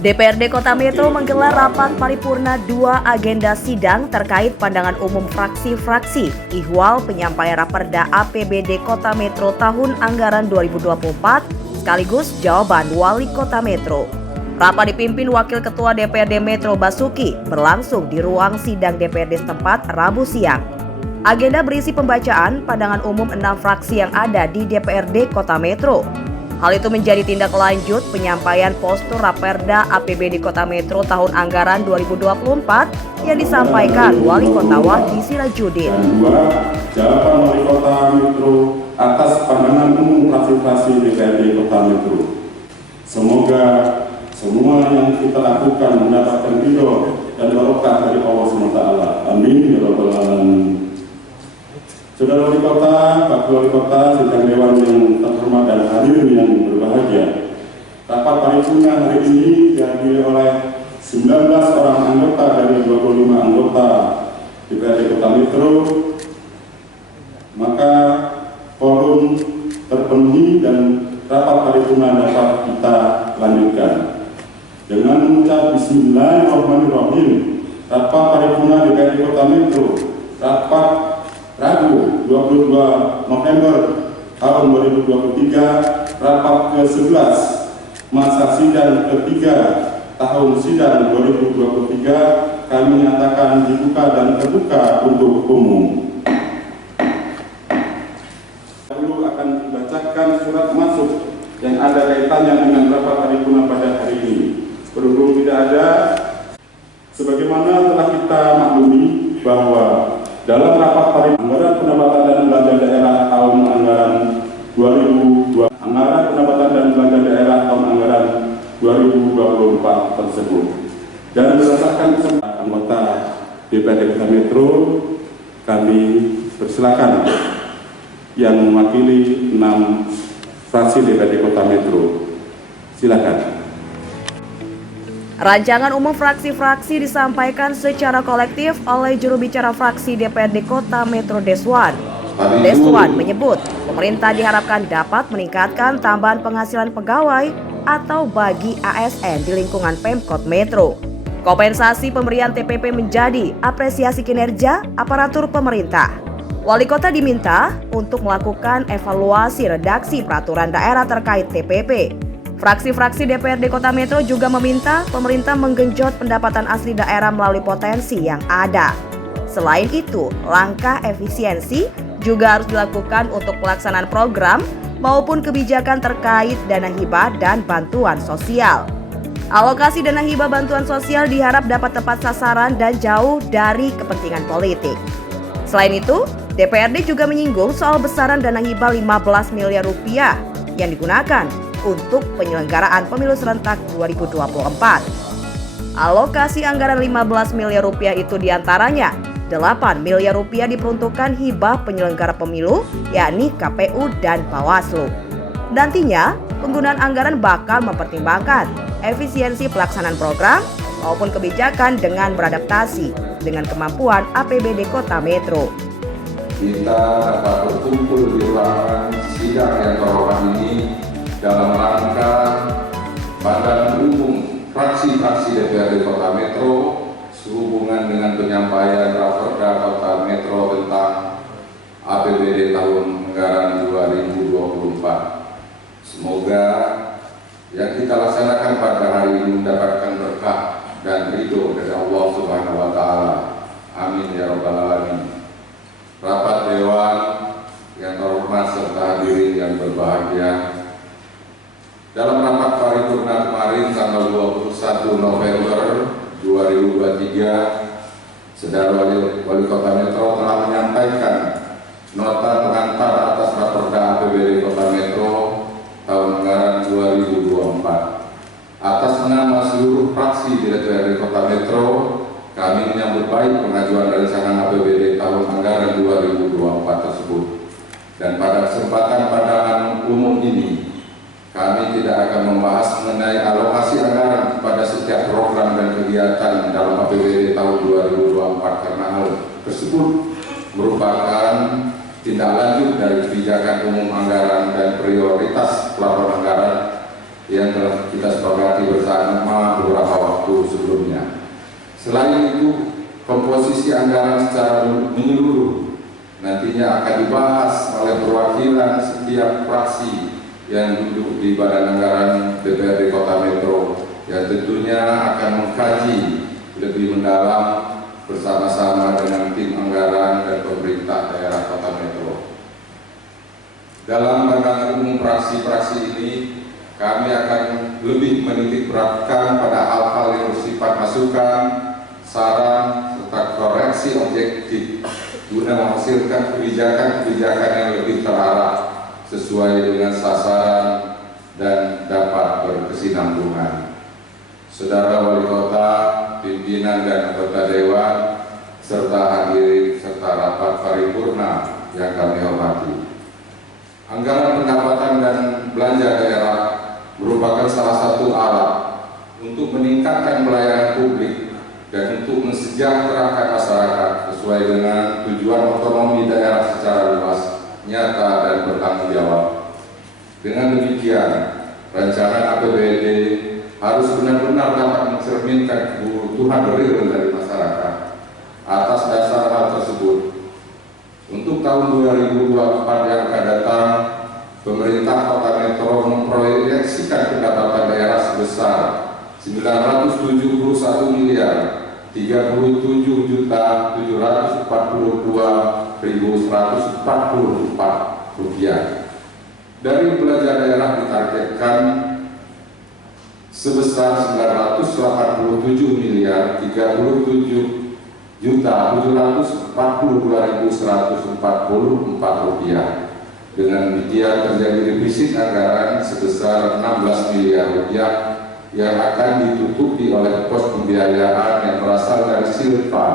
DPRD Kota Metro menggelar rapat paripurna 2 agenda sidang terkait pandangan umum fraksi-fraksi ihwal penyampaian Raperda APBD Kota Metro tahun anggaran 2024 sekaligus jawaban Wali Kota Metro. Rapat dipimpin Wakil Ketua DPRD Metro Basuki berlangsung di ruang sidang DPRD setempat Rabu siang. Agenda berisi pembacaan pandangan umum 6 fraksi yang ada di DPRD Kota Metro. Hal itu menjadi tindak lanjut penyampaian postur Raperda APBD Kota Metro tahun anggaran 2024 yang disampaikan Wali Kota Wahdi Sirajudin. Jawaban Wali Kota Metro atas pandangan umum fraksi-fraksi DPRD Kota Metro. Semoga semua yang kita lakukan mendapatkan ridho dan barokah dari Allah SWT. Amin ya rabbal alamin. Saudara Wali Kota, Pak Wali Kota, sidang Dewan yang terhormat dan hadirin yang berbahagia. Rapat paripurna hari ini dihadiri oleh 19 orang anggota dari 25 anggota DPRD Kota Metro. Maka forum terpenuhi dan rapat paripurna dapat kita lanjutkan. Dengan mengucap Bismillahirrahmanirrahim, rapat paripurna DPRD Kota Metro, rapat Rabu 22 November tahun 2023, rapat ke-11 masa sidang ketiga tahun sidang 2023 kami nyatakan dibuka dan terbuka untuk umum. Dahulu akan dibacakan surat masuk yang ada kaitannya dengan rapat paripurna pada hari ini. Berhubung tidak ada, sebagaimana telah kita maklumi bahwa dalam rapat paripurna anggaran pendapatan dan belanja daerah tahun anggaran 2002, anggaran pendapatan dan belanja daerah tahun anggaran 2024 tersebut, dan berdasarkan kesempatan anggota DPRD Kota Metro, kami persilakan yang mewakili 6 fraksi DPRD Kota Metro. Silakan. Rancangan umum fraksi-fraksi disampaikan secara kolektif oleh juru bicara fraksi DPRD Kota Metro Deswan. Deswan menyebut pemerintah diharapkan dapat meningkatkan tambahan penghasilan pegawai atau bagi ASN di lingkungan Pemkot Metro. Kompensasi pemberian TPP menjadi apresiasi kinerja aparatur pemerintah. Wali Kota diminta untuk melakukan evaluasi redaksi peraturan daerah terkait TPP. Fraksi-fraksi DPRD Kota Metro juga meminta pemerintah menggenjot pendapatan asli daerah melalui potensi yang ada. Selain itu, langkah efisiensi juga harus dilakukan untuk pelaksanaan program maupun kebijakan terkait dana hibah dan bantuan sosial. Alokasi dana hibah bantuan sosial diharap dapat tepat sasaran dan jauh dari kepentingan politik. Selain itu, DPRD juga menyinggung soal besaran dana hibah 15 miliar rupiah yang digunakan untuk penyelenggaraan pemilu serentak 2024. Alokasi anggaran 15 miliar rupiah itu diantaranya 8 miliar rupiah diperuntukkan hibah penyelenggara pemilu, yakni KPU dan Bawaslu. Nantinya, penggunaan anggaran bakal mempertimbangkan efisiensi pelaksanaan program maupun kebijakan dengan beradaptasi dengan kemampuan APBD Kota Metro. Kita dapat berkumpul di ruangan sidang yang terhormat ini dalam rangka pandangan umum fraksi-fraksi DPRD Kota Metro sehubungan dengan penyampaian Raperda Kota Metro tentang APBD tahun anggaran 2024. Semoga yang kita laksanakan pada hari ini mendapatkan berkah dan ridho dari Allah Subhanahu wa Ta'ala. Amin ya rabbal alamin. Rapat Dewan yang terhormat serta hadirin yang berbahagia, dalam rapat paripurna kemarin tanggal 21 November 2023, Saudara Wali Kota Metro telah menyampaikan nota pengantar atas Raperda APBD Kota Metro tahun anggaran 2024. Atas nama seluruh fraksi di DPRD Kota Metro, kami menyambut baik pengajuan rancangan APBD tahun anggaran 2024 tersebut. Dan pada kesempatan pandangan umum ini, kami tidak akan membahas mengenai alokasi anggaran kepada setiap program dan kegiatan dalam APBD tahun 2024 karena hal tersebut merupakan tindak lanjut dari kebijakan umum anggaran dan prioritas pelaporan anggaran yang telah kita sepakati bersama beberapa waktu sebelumnya. Selain itu, komposisi anggaran secara menyeluruh nantinya akan dibahas oleh perwakilan setiap fraksi yang duduk di Badan Anggaran DPRD Kota Metro, yang tentunya akan mengkaji lebih mendalam bersama-sama dengan tim anggaran dan pemerintah daerah Kota Metro. Dalam pandangan umum fraksi-fraksi ini, kami akan lebih menitik beratkan pada hal-hal yang bersifat masukan, saran, serta koreksi objektif guna menghasilkan kebijakan-kebijakan yang lebih terarah sesuai dengan sasaran dan dapat berkesinambungan. Saudara Wali Kota, pimpinan dan anggota Dewan, serta hadirin serta rapat paripurna yang kami hormati. Anggaran pendapatan dan belanja daerah merupakan salah satu alat untuk meningkatkan pelayanan publik dan untuk mensejahterakan masyarakat sesuai dengan tujuan otonomi daerah secara luas, nyata dan bertanggung jawab. Dengan demikian, rancangan APBD harus benar-benar dapat mencerminkan kebutuhan real dari masyarakat. Atas dasar hal tersebut, untuk tahun 2024 yang akan datang, pemerintah Kota Metro memproyeksikan pendapatan daerah sebesar 971 miliar 37.742.144 rupiah. Dari belanja daerah ditargetkan sebesar 987 miliar 37.742.144 rupiah. Dengan demikian terjadi defisit anggaran sebesar 16 miliar rupiah yang akan ditutupi oleh pos pembiayaan yang berasal dari silpa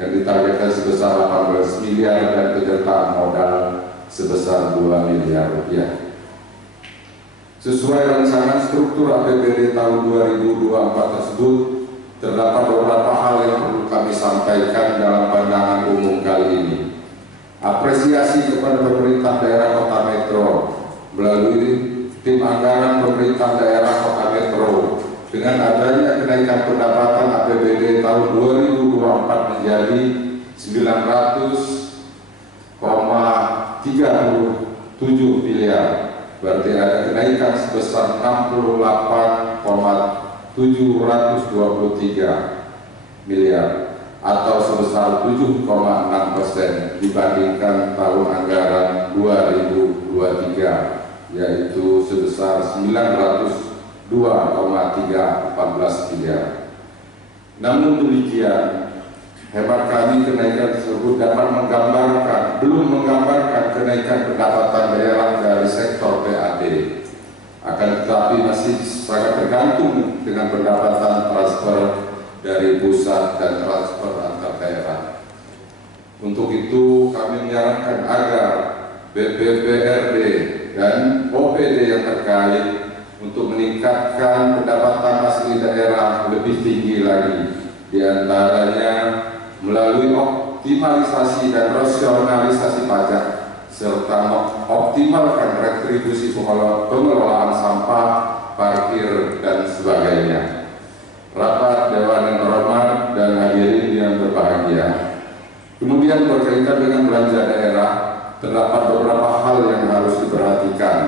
yang ditargetkan sebesar 18 miliar dan penyertaan modal sebesar 2 miliar rupiah. Sesuai rancangan struktur APBD tahun 2024 tersebut, terdapat beberapa hal yang perlu kami sampaikan dalam pandangan umum kali ini. Apresiasi kepada pemerintah daerah Kota Metro melalui tim anggaran pemerintah daerah Kota Metro dengan adanya kenaikan pendapatan APBD tahun 2024 menjadi 900,37 miliar. Berarti ada kenaikan sebesar 68,723 miliar atau sebesar 7,6% dibandingkan tahun anggaran 2023, yaitu sebesar 902,314 miliar. Namun demikian, hemat kami kenaikan tersebut belum menggambarkan kenaikan pendapatan daerah dari sektor PAD. Akan tetapi masih sangat tergantung dengan pendapatan transfer dari pusat dan transfer antar daerah. Untuk itu kami menyarankan agar BPPRD dan OPD yang terkait untuk meningkatkan pendapatan asli daerah lebih tinggi lagi, di antaranya melalui optimalisasi dan rasionalisasi pajak serta mengoptimalkan retribusi pengelolaan sampah, parkir, dan sebagainya. Rapat Dewan yang terhormat dan hadirin yang berbahagia. Kemudian berkaitan dengan belanja daerah, terdapat beberapa hal yang harus diperhatikan.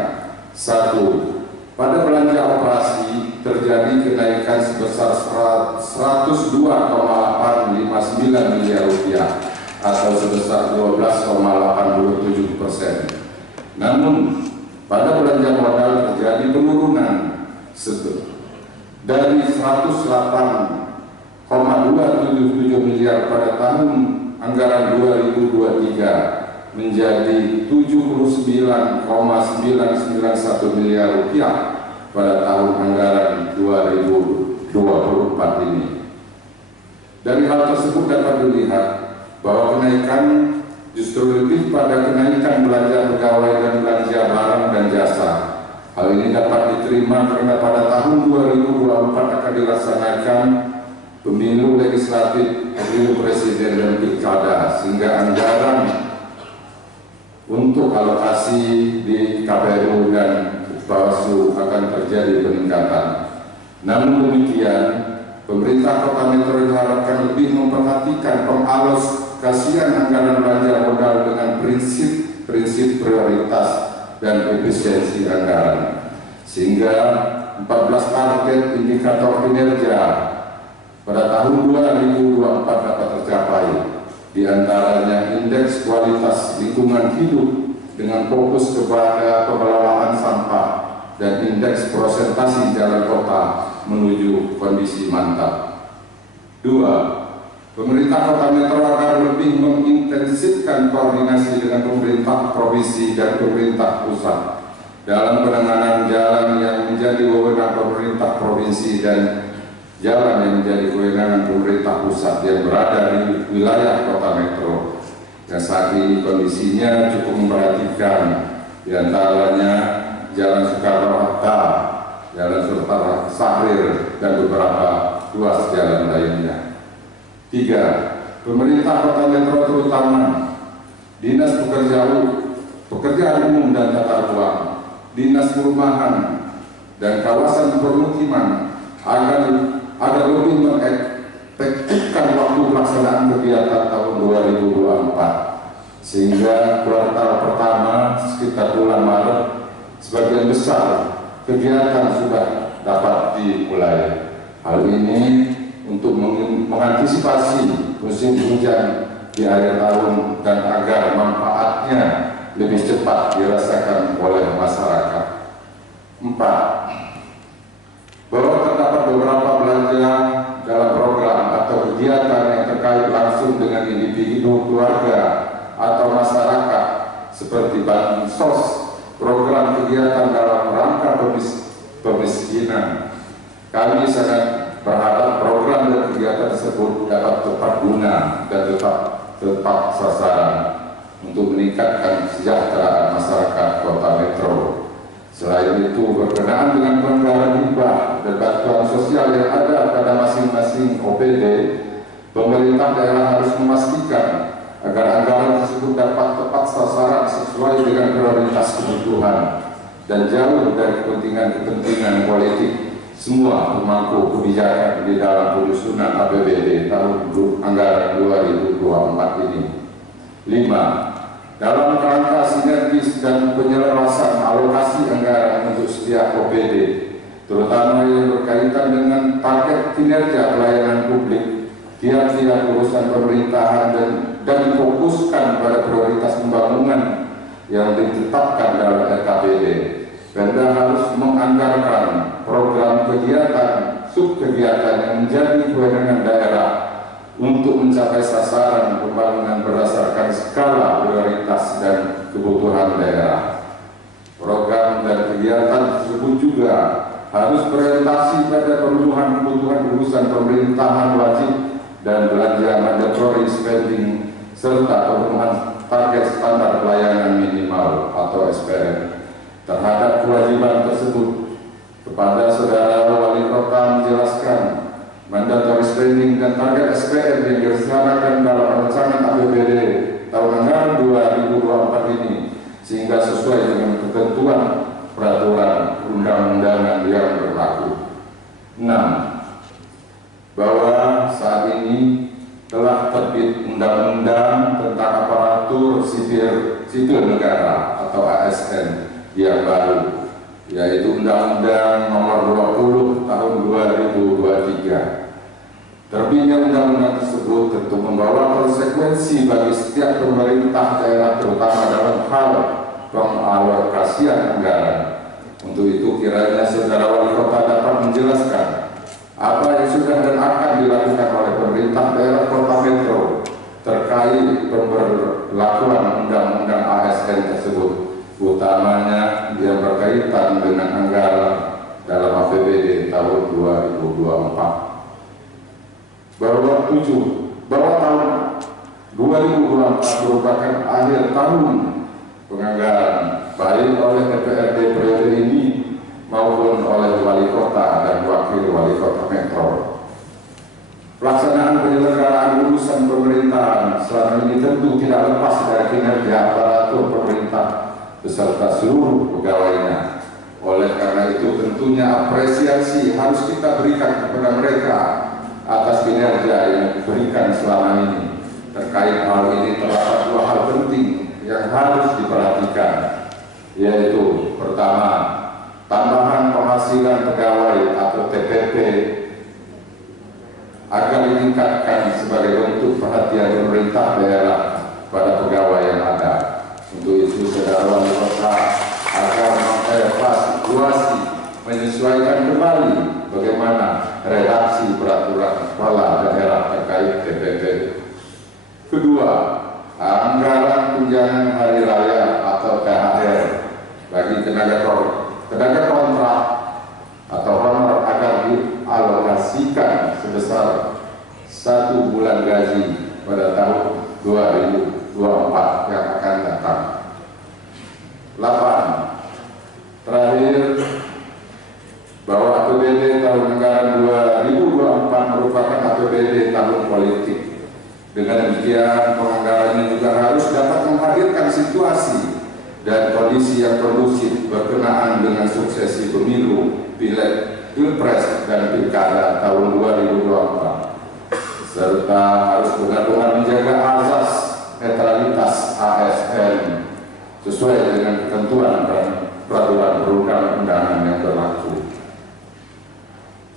1. Pada belanja operasi terjadi kenaikan sebesar 102,859 miliar rupiah atau sebesar 12,87%. Namun pada belanja modal terjadi penurunan dari 108,277 miliar pada tahun anggaran 2023 menjadi 79,991 miliar rupiah pada tahun anggaran 2024 ini. Dari hal tersebut dapat dilihat bahwa kenaikan justru lebih pada kenaikan belanja pegawai dan belanja barang dan jasa. Hal ini dapat diterima karena pada tahun 2024 akan dilaksanakan pemilu legislatif, pemilu presiden dan pilkada, sehingga anggaran untuk alokasi di KPU dan Bawaslu akan terjadi terjadi peningkatan. Namun demikian, pemerintah Kota Metro diharapkan lebih memperhatikan pengalokasian anggaran belanja modal dengan prinsip prioritas dan efisiensi anggaran, sehingga 14 target indikator kinerja pada tahun 2024 dapat tercapai, di antaranya indeks kualitas lingkungan hidup dengan fokus kepada pengelolaan sampah dan indeks prosentasi jalan kota menuju kondisi mantap. 2. Pemerintah Kota Metro agar lebih mengintensifkan koordinasi dengan pemerintah provinsi dan pemerintah pusat dalam penanganan jalan yang menjadi wewenang pemerintah provinsi dan jalan yang menjadi kewenangan pemerintah pusat yang berada di wilayah Kota Metro. Yang saat ini kondisinya cukup memperhatikan, di antaranya Jalan Soekarno-Hatta, Jalan Sultan Syahrir, dan beberapa ruas jalan lainnya. 3. Pemerintah Kota Metro terutama Dinas Pekerjaan Umum dan Tata Ruang, Dinas Perumahan dan Kawasan Permukiman agar lebih mengefektifkan waktu pelaksanaan kegiatan tahun 2024, sehingga kuartal pertama sekitar bulan Maret sebagian besar kegiatan sudah dapat dimulai. Hal ini untuk mengantisipasi musim hujan di akhir tahun dan agar manfaatnya lebih cepat dirasakan oleh masyarakat. 4. Bahwa terdapat beberapa belanja dalam program atau kegiatan yang terkait langsung dengan individu, keluarga, atau masyarakat seperti bansos, program kegiatan dalam rangka pemiskinan. Kami sangat berharap program dan kegiatan tersebut dapat tepat guna dan tepat sasaran untuk meningkatkan kesejahteraan masyarakat Kota Metro. Selain itu, berkenaan dengan pelanggaran hibah dan bantuan sosial yang ada pada masing-masing OPD, pemerintah daerah harus memastikan agar anggaran tersebut dapat tepat sasaran sesuai dengan prioritas kebutuhan dan jauh dari kepentingan politik semua pemangku kebijakan di dalam penyusunan APBD tahun anggaran 2024 ini. 5. Dalam rangka sinergis dan penyelarasan alokasi anggaran untuk setiap OPD, terutama yang berkaitan dengan target kinerja pelayanan publik, tiap-tiap urusan pemerintahan dan difokuskan pada prioritas pembangunan yang ditetapkan dalam RKPD. Pemda harus menganggarkan program kegiatan, subkegiatan yang menjadi kewenangan daerah untuk mencapai sasaran pembangunan berdasarkan skala prioritas dan kebutuhan daerah. Program dan kegiatan tersebut juga harus berorientasi pada pemenuhan kebutuhan urusan pemerintahan wajib dan belanja mandatory spending serta pemenuhan target standar pelayanan minimal atau SPM. Terhadap kewajiban tersebut, kepada Saudara Wali Kota menjelaskan mandatory spending dan target SPM yang direncanakan dalam rancangan APBD tahun anggaran 2024 ini, sehingga sesuai dengan ketentuan peraturan undang-undangan yang berlaku. 6. Bahwa saat ini telah terbit Undang-Undang tentang Aparatur Sipil Negara atau ASN yang baru, yaitu Undang-Undang Nomor 20 Tahun 2023. Terbitnya undang-undang tersebut tentu membawa konsekuensi bagi setiap pemerintah daerah, terutama dalam hal pengalokasian anggaran. Untuk itu kiranya Saudara Wali Kota dapat menjelaskan apa yang sudah dan akan dilakukan oleh pemerintah daerah Kota Metro terkait pemberlakuan undang-undang ASN tersebut, utamanya yang berkaitan dengan anggaran dalam APBD tahun 2024. Bahwa tahun 2024 merupakan akhir tahun penganggaran baik oleh DPRD periode ini maupun oleh Wali Kota dan Wakil Wali Kota Metro. Pelaksanaan penyelenggaraan urusan pemerintahan selama ini tentu tidak lepas dari kinerja aparatur pemerintah beserta seluruh pegawainya. Oleh karena itu tentu tentunya apresiasi harus kita berikan kepada mereka atas kinerja yang diberikan selama ini. Terkait hal ini terdapat dua hal penting yang harus diperhatikan, yaitu pertama, tambahan penghasilan pegawai atau TPP agar ditingkatkan sebagai bentuk perhatian pemerintah daerah pada pegawai yang ada. Untuk itu, saudara wali kota agar mengevaluasi, menyesuaikan kembali bagaimana redaksi peraturan kepala daerah terkait TPP. Kedua, anggaran tunjangan hari raya atau THR bagi tenaga kontrak atau honor agar dialokasikan sebesar 1 bulan gaji pada tahun 2024 yang akan datang. 8. Terakhir, bahwa APBD tahun anggaran 2024 merupakan APBD tahun politik. Dengan demikian, penganggarannya juga harus dapat menghadirkan situasi dan kondisi yang kondusif berkenaan dengan suksesi pemilu, pileg, pilpres, dan pilkada tahun 2024, serta harus benar-benar menjaga azas netralitas ASN sesuai dengan ketentuan dan peraturan perundang-undangan yang berlaku.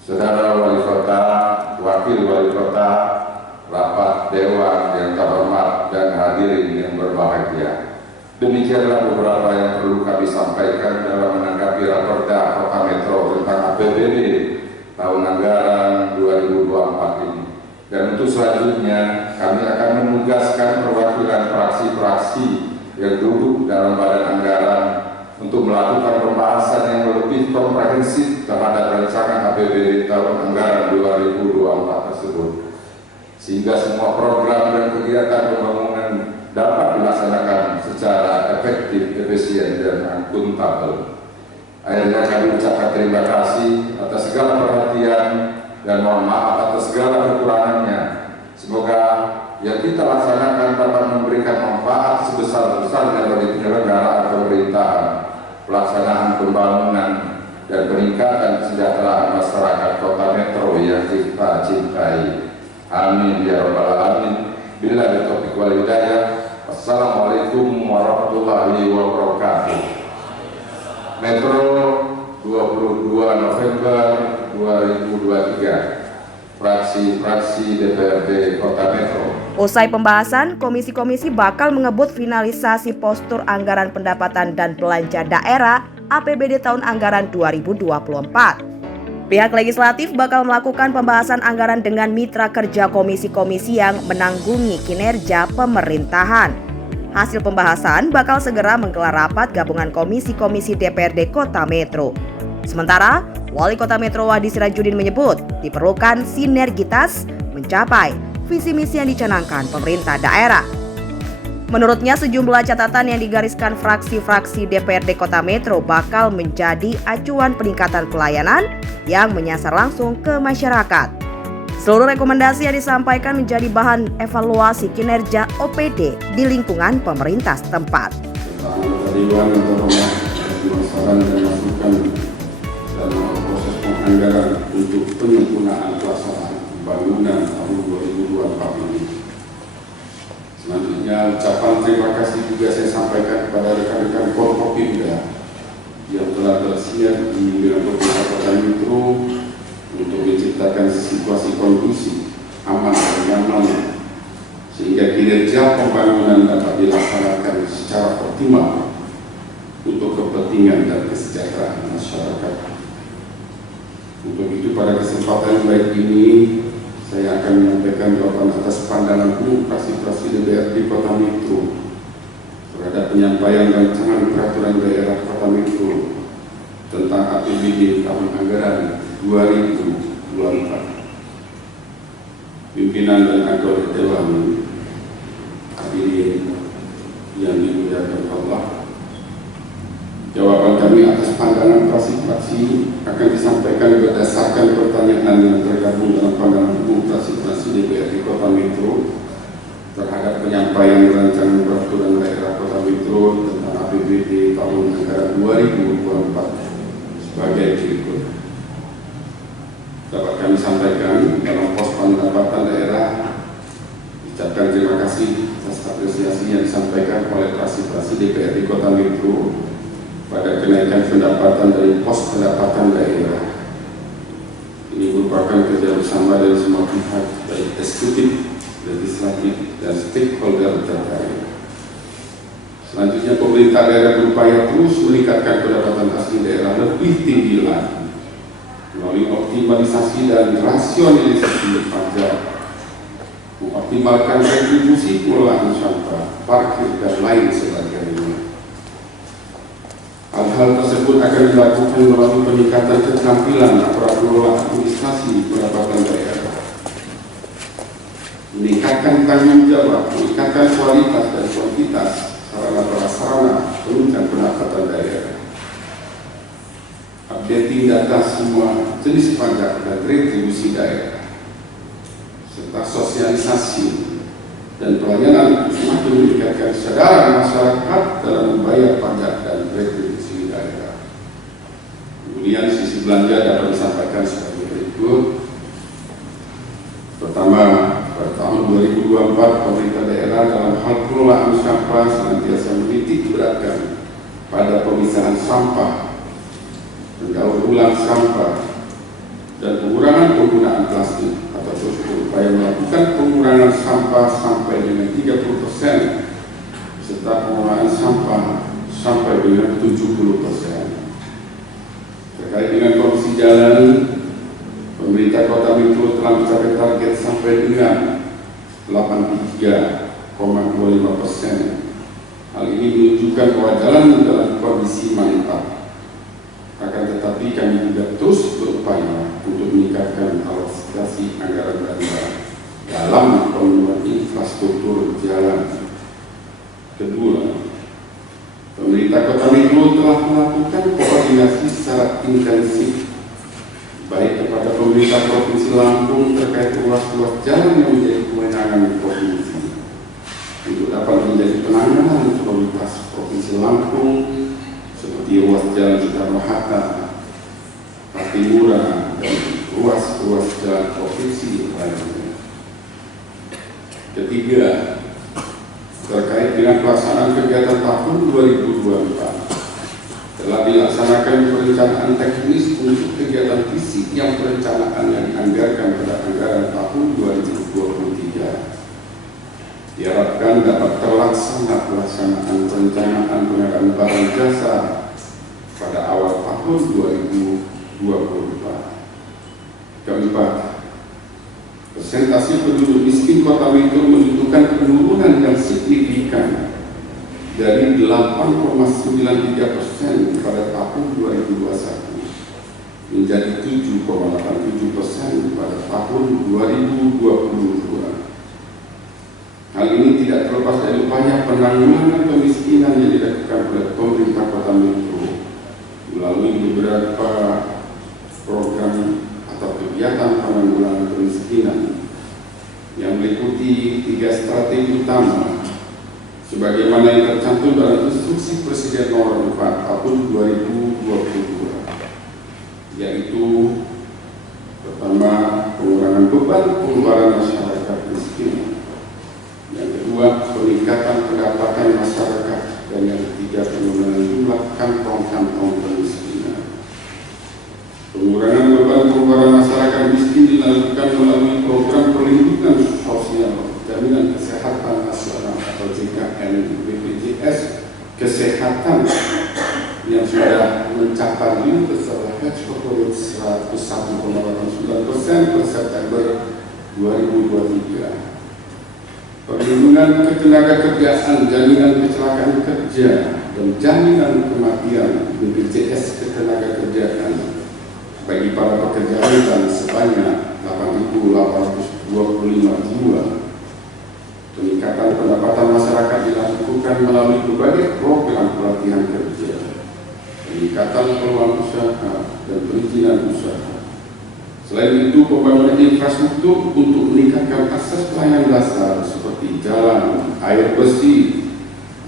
Saudara wali kota, wakil wali kota, rapat dewan yang terhormat dan hadirin yang berbahagia. Demikianlah beberapa yang perlu kami sampaikan dalam menanggapi Raperda Kota Metro tentang APBD tahun anggaran 2024 ini. Dan untuk selanjutnya, kami akan menugaskan perwakilan fraksi-fraksi yang duduk dalam badan anggaran untuk melakukan pembahasan yang lebih komprehensif terhadap rancangan APBD tahun anggaran 2024 tersebut, sehingga semua program dan kegiatan pembangunan dapat dilaksanakan secara efektif, efisien, dan akuntabel. Akhirnya kami ucapkan terima kasih atas segala perhatian dan mohon maaf atas segala kekurangannya. Semoga yang kita laksanakan dapat memberikan manfaat sebesar-besarnya bagi penyelenggaraan pemerintahan, pelaksanaan pembangunan, dan peningkatan kesejahteraan masyarakat Kota Metro yang kita cintai. Amin ya rabbal alamin. Billahi taufiq wal hidayah. Wassalamualaikum warahmatullahi wabarakatuh. Metro 22 November 2023. Fraksi-fraksi DPRD Kota Metro. Usai pembahasan, komisi-komisi bakal mengebut finalisasi postur anggaran pendapatan dan belanja daerah APBD tahun anggaran 2024. Pihak legislatif bakal melakukan pembahasan anggaran dengan mitra kerja komisi-komisi yang menanggungi kinerja pemerintahan. Hasil pembahasan bakal segera menggelar rapat gabungan komisi-komisi DPRD Kota Metro. Sementara, Wali Kota Metro Wadi Sirajudin menyebut diperlukan sinergitas mencapai visi misi yang dicanangkan pemerintah daerah. Menurutnya, sejumlah catatan yang digariskan fraksi-fraksi DPRD Kota Metro bakal menjadi acuan peningkatan pelayanan yang menyasar langsung ke masyarakat. Seluruh rekomendasi yang disampaikan menjadi bahan evaluasi kinerja OPD di lingkungan pemerintah setempat. Anggaran untuk penyempurnaan pelaksanaan pembangunan tahun 2024 ini. Selanjutnya, ucapan terima kasih juga saya sampaikan kepada rekan-rekan Forkopimda yang telah bersiap di wilayah Kota Metro untuk menciptakan situasi kondusif, aman dan nyaman, sehingga kinerja pembangunan dapat dilaksanakan secara optimal untuk kepentingan dan kesejahteraan masyarakat. Untuk itu, pada kesempatan baik ini, saya akan menyampaikan jawaban atas pandangan umum fraksi-fraksi DPRD Kota Metro terhadap penyampaian rancangan peraturan daerah Kota Metro tentang APBD tahun anggaran 2024. Pimpinan dan anggota Dewan hadirin yang dimuliakan Allah, jawaban kami atas pandangan fraksi-fraksi akan disampaikan berdasarkan pertanyaan yang tergabung dalam pandangan umum fraksi-fraksi DPRD Kota Metro terhadap penyampaian rancangan peraturan daerah Kota Metro tentang APBD tahun anggaran 2024 sebagai berikut. pendapatan dari pos pendapatan daerah. Ini merupakan kerja bersama dari semua pihak, baik eksekutif, legislatif, dan stakeholder terkait. Selanjutnya, pemerintah daerah berupaya terus meningkatkan pendapatan asli daerah lebih tinggi lagi melalui optimalisasi dan rasionalisasi pajak, mengoptimalkan retribusi pengelolaan sampah, parkir, dan lain sebagainya. Hal-hal tersebut akan dilakukan melalui peningkatan keterampilan aparat pengelola administrasi pendapatan daerah, meningkatkan tanggung jawab, meningkatkan kualitas dan kuantitas sarana prasarana penunjang pendapatan daerah, updating data semua jenis pajak dan retribusi daerah, serta sosialisasi dan pelayanan semakin meningkatkan kesadaran masyarakat dalam membayar pajak dan retribusi daerah. Kemudian sisi belanja dapat disampaikan sebagai berikut. Pertama, pada tahun 2024 pemerintah daerah dalam hal pengelolaan sampah senantiasa menitik beratkan pada pemisahan sampah, mendaur ulang sampah, dan pengurangan penggunaan plastik, atau terus berupaya melakukan pengurangan sampah sampai dengan 30%, serta pengelolaan sampah sampai dengan 70%. Terkait dengan kondisi jalan, pemerintah Kota Metro telah mencapai target sampai dengan 83,25%. Hal ini menunjukkan bahwa jalan dalam kondisi mantap. Akan tetapi kami juga terus berupaya untuk meningkatkan alokasi anggaran belanja dalam pembangunan infrastruktur jalan. Kedua, pemerintah Kota Metro telah melakukan koordinasi secara intensif baik kepada pemerintah Provinsi Lampung terkait ruas-ruas jalan yang menjadi kewenangan provinsi untuk dapat menjadi penanganan prioritas Provinsi Lampung, seperti ruas jalan Soekarno-Hatta, Patimura, dan ruas-ruas jalan provinsi lainnya. Ketiga, terkait dengan pelaksanaan kegiatan tahun 2024, telah dilaksanakan perencanaan teknis untuk kegiatan fisik yang perencanaan yang dianggarkan pada anggaran tahun 2023. Diharapkan dapat terlaksana pelaksanaan perencanaan pengadaan barang jasa pada awal tahun 2024. Keempat, persentase penduduk miskin Kota Metro menunjukkan penurunan yang signifikan dari 8,93% pada tahun 2021 menjadi 7,87% pada tahun 2022. Hal ini tidak terlepas dari upaya penanggulangan kemiskinan yang dilakukan oleh pemerintah Kota Metro melalui beberapa program atau kegiatan penanggulangan kemiskinan yang meliputi 3 strategi utama sebagaimana yang tercantum dalam Instruksi Presiden Nomor 4 Tahun 2022, yaitu pertama, pengurangan beban pengeluaran masyarakat miskin. Yang kedua, peningkatan pendapatan masyarakat, dan yang ketiga, penurunan jumlah kantong-kantong kemiskinan. Pengurangan beban pengeluaran masyarakat miskin dilakukan melalui program perlindungan sosial jaminan kesehatan nasional atau JKN BPJS Kesehatan yang sudah mencapai beserta HES 101,89% per September 2023. Perlindungan ketenagakerjaan, jaminan kecelakaan kerja, dan jaminan kematian BPJS Ketenagakerjaan bagi para pekerja rentan sebanyak 8.825 jiwa. Peningkatan pendapatan masyarakat dilakukan melalui berbagai program pelatihan kerja, peningkatan peluang usaha, dan perizinan usaha. Selain itu, pembangunan infrastruktur untuk meningkatkan akses pelayanan dasar seperti jalan, air bersih,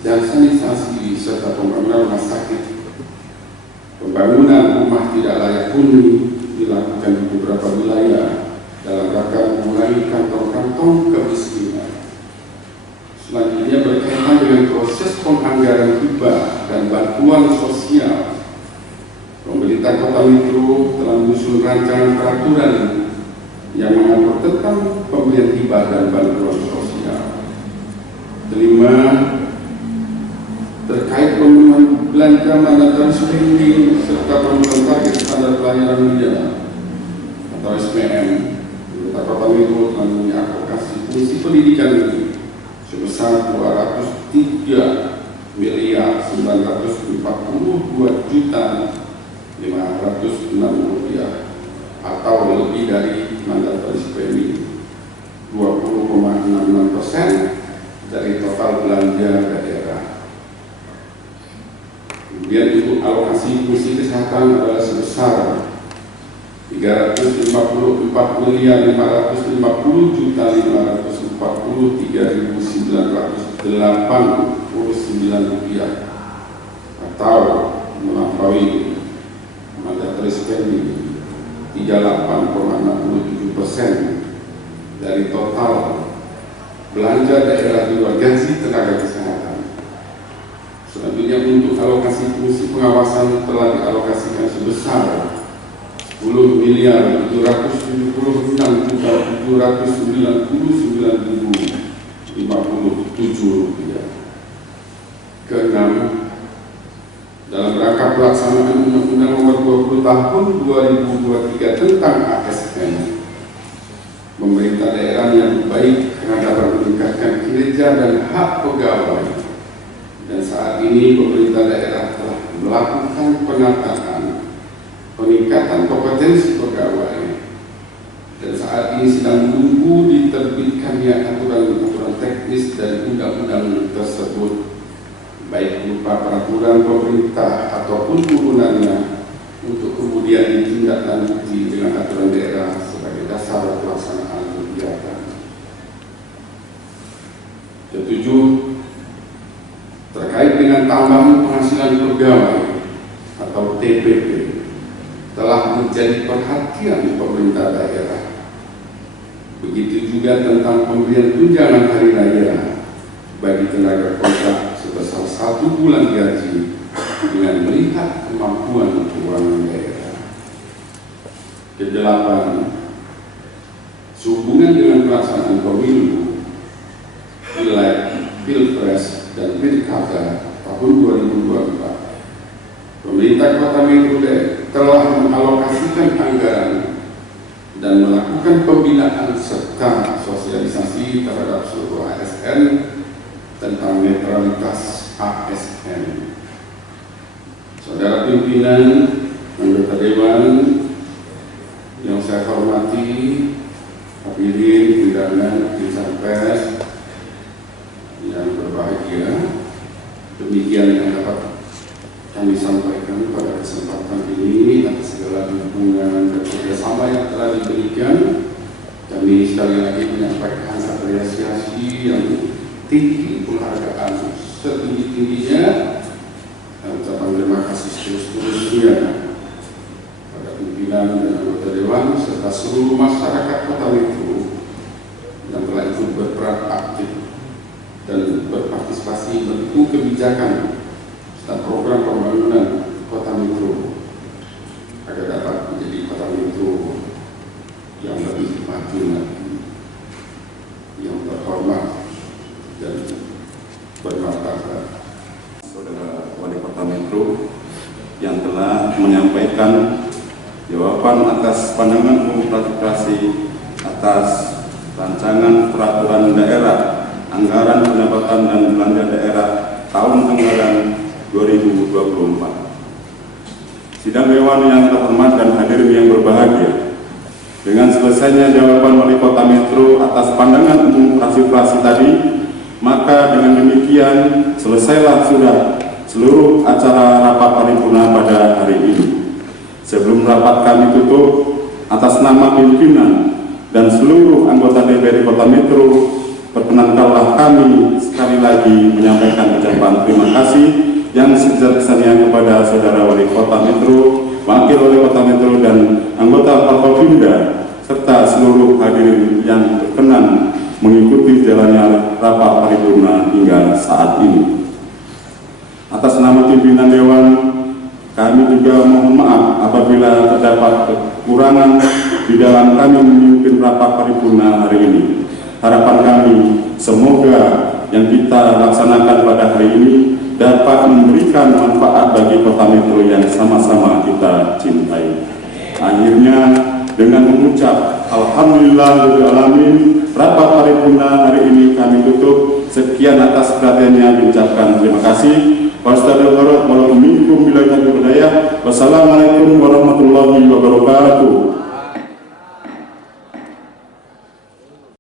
dan sanitasi, serta pembangunan rumah sakit. Pembangunan rumah tidak layak huni dilakukan di beberapa wilayah dalam rangka mengurangi kantong-kantong kemiskinan. Selanjutnya, berkaitan dengan proses penganggaran hibah dan bantuan sosial Pemerintah Kota Metro telah menyusun rancangan peraturan yang mengatur tentang pemberian hibah dan bantuan sosial. Kelima, terkait pemenuhan belanja mandatory spending serta pemenuhan target standar pelayanan media atau SPM, Pemerintah Kota Metro telah mengalokasi fungsi pendidikan sebesar 203.942.506 rupiah atau lebih dari mandatory spending 20,66% dari total belanja daerah. Kemudian untuk alokasi fungsi kesehatan adalah sebesar 354.543.989 rupiah atau melampaui mandatory spending 38,67% dari total belanja daerah di luar gaji tenaga kesehatan. Selanjutnya untuk alokasi fungsi pengawasan telah dialokasikan sebesar 10.799.799.057 rupiah. Keenam, dalam rangka pelaksanaan Undang-Undang Nomor 20 Tahun 2023 tentang ASN, pemerintah daerah yang baik karena dapat meningkatkan kinerja dan hak pegawai. Dan saat ini pemerintah daerah telah melakukan penataan, peningkatan kompetensi pegawai, dan saat ini sedang menunggu diterbitkannya aturan-aturan teknis dan undang-undang tersebut, baik berupa peraturan pemerintah ataupun turunannya, untuk kemudian ditindaklanjuti dengan aturan daerah sebagai dasar pelaksanaan kegiatan. Ketujuh, terkait dengan tambahan penghasilan pegawai atau TPP telah menjadi perhatian pemerintah daerah. Begitu juga tentang pemberian tunjangan hari raya bagi tenaga kontrak sebesar 1 bulan gaji dengan melihat kemampuan keuangan daerah. Kedelapan, sehubungan dengan pelaksanaan pemilu, pileg, pilpres, dan pilkada tahun 2024, pemerintah Kota Metro telah mengalokasikan anggaran dan melakukan pembinaan serta sosialisasi terhadap seluruh ASN tentang netralitas ASN. Saudara pimpinan, anggota dewan yang saya hormati, hadirin undangan insan pers yang berbahagia, demikian yang dapat kami sampaikan pada kesempatan ini atas segala dukungan dan kerjasama yang telah diberikan. Kami sekali lagi menyampaikan apresiasi yang tinggi, penghargaan setinggi-tingginya, dan ucapan terima kasih seterus-terusnya pada pimpinan dan anggota dewan serta seluruh masyarakat Kota Metro yang telah ikut berperan aktif dan berpartisipasi mendukung kebijakan dan program pembangunan Kota Metro agar dapat menjadi Kota Metro yang lebih maju lagi, yang terhormat dan bermartabat. Saudara Wali Kota Metro yang telah menyampaikan jawaban atas pandangan umum klasifikasi atas rancangan peraturan daerah, anggaran pendapatan dan belanja daerah tahun anggaran 2024. Sidang Dewan yang terhormat dan hadirin yang berbahagia, dengan selesainya jawaban Wali Kota Metro atas pandangan umum klasifikasi tadi, maka dengan demikian selesailah sudah seluruh acara rapat paripurna pada hari ini. Sebelum rapat kami tutup, atas nama pimpinan dan seluruh anggota DPRD Kota Metro, perkenankanlah kami sekali lagi menyampaikan ucapan terima kasih yang sebesar-besarnya kepada Saudara Wali Kota Metro, Wakil Wali Kota Metro, dan anggota Forkopimda, serta seluruh hadirin yang berkenan mengikuti jalannya rapat paripurna hingga saat ini. Atas nama pimpinan Dewan, Kami juga mohon maaf apabila terdapat kekurangan di dalam kami memimpin rapat paripurna hari ini. Harapan kami semoga yang kita laksanakan pada hari ini dapat memberikan manfaat bagi Kota Metro yang sama-sama kita cintai. Akhirnya dengan mengucap Alhamdulillahirabbil alamin, rapat paripurna hari ini kami tutup. Sekian atas perhatiannya, diucapkan terima kasih. Wassalamualaikum warahmatullahi wabarakatuh.